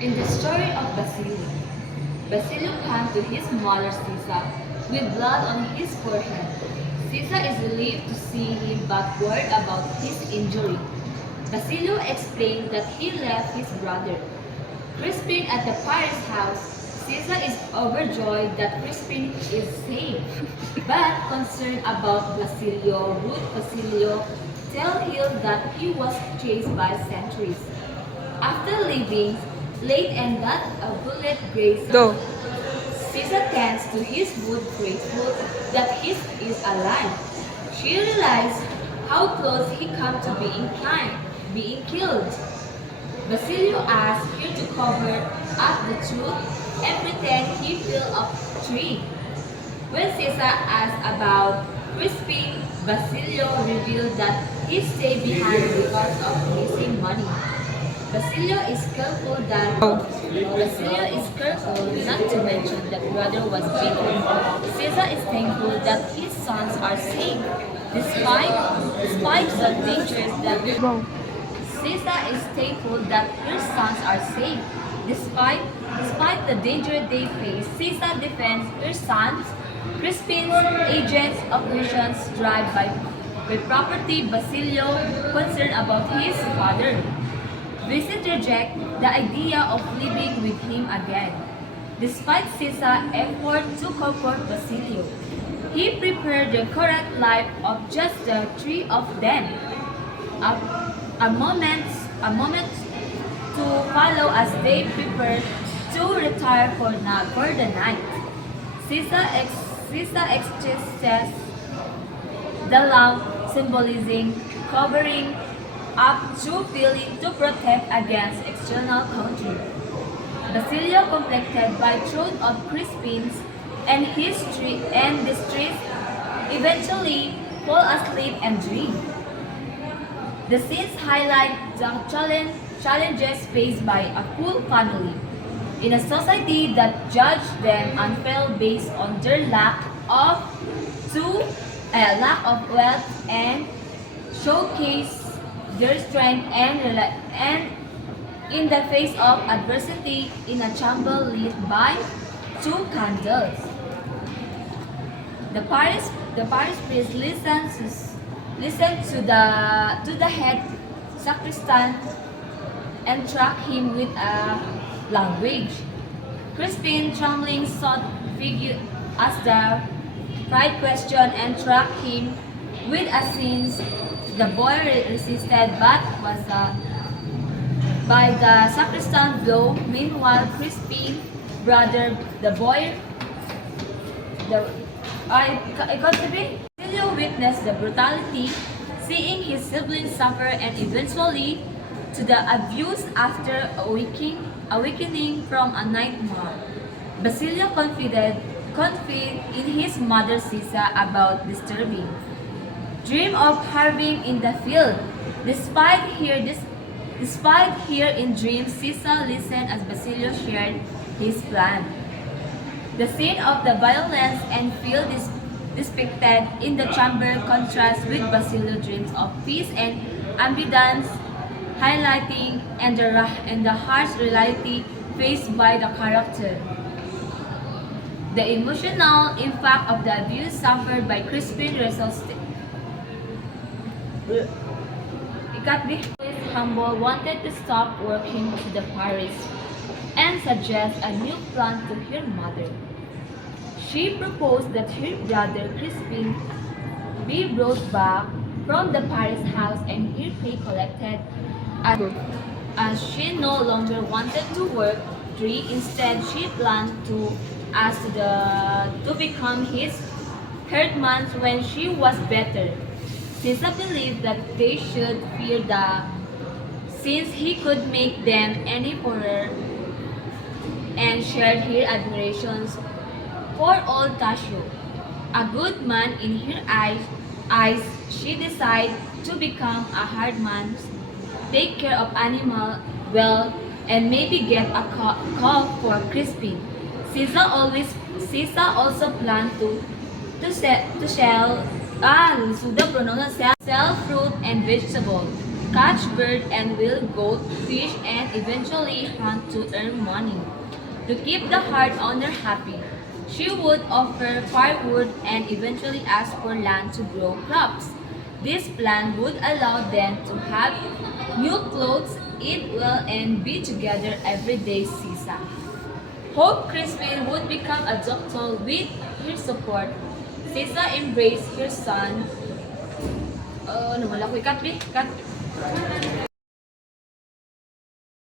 In the story of Basilio, Basilio came to his mother Sisa with blood on his forehead. Sisa is relieved to see him but worried about his injury. Basilio explained that he left his brother Crispin at the pirate's house. Sisa is overjoyed that Crispin is safe, but concerned about Basilio, rude Basilio tell him that he was chased by sentries. After leaving, late and that a bullet grazed Go. Caesar tends to his wood grateful that he is alive. She realized how close he come to being killed. Basilio asked her to cover up the truth and pretend he fell off a tree. When Caesar asked about Crispin, Basilio revealed that he stayed behind because of missing money. Basilio is careful not to mention that brother was beaten. Caesar is thankful that his sons are safe, despite the dangers that Go. Caesar is thankful that her sons are safe, despite the danger they face. Caesar defends her sons. Crispin's agents' operations drive by property. Basilio concerned about his father. Vincent rejects the idea of living with him again. Despite Caesar's effort to comfort Basilio, he prepared the correct life of just the three of them. A, a moment to follow as they prepare to retire for the night. Caesar exercises the lamp symbolizing covering up to feeling to protect against external country. Basilio, conflicted by truth of Crispin's and history and distress, eventually fall asleep and dream. The scenes highlight the challenges faced by a full family in a society that judged them unfair based on their to lack of wealth and showcase their strength and in the face of adversity in a chamber lit by two candles. The Paris priest listens to the head sacristan and track him with a language. Crispin trembling sought figure as the pride question and track him with a sins. The boy resisted but was by the sacristan blow. Meanwhile, Crispin brother the boy the I got to be. Emilio witnessed the brutality, seeing his siblings suffer and eventually to the abuse after awakening from a nightmare. Basilio confided in his mother Sisa about disturbing dream of harving in the field. Despite here in dreams, Sisa listened as Basilio shared his plan. The scene of the violence and field depicted in the chamber contrasts with Basilio's dreams of peace and abundance, highlighting and the harsh reality faced by the character. The emotional impact of the abuse suffered by Crispin results. Ikatbi Humble wanted to stop working to the Paris and suggest a new plan to her mother. She proposed that her brother Crispin be brought back from the Paris house and her pay collected as, as she no longer wanted to work three. Instead, she planned to ask to become his herdsman when she was better. Caesar believed that they should fear since he could make them any poorer and shared her admirations for old Tasio. A good man in her eyes, she decided to become a herdman, take care of animal well, and maybe get a cow for Crispin. Caesar also planned to sell fruit and vegetables. catch bird and will goat, fish, and eventually hunt to earn money. To keep the heart owner happy, she would offer firewood and eventually ask for land to grow crops. This plan would allow them to have new clothes, eat well, and be together every day, Sisa. Hope Crispin would become a doctor with her support. Sisa embraced her son. Nawala ko. Ikat, Kat.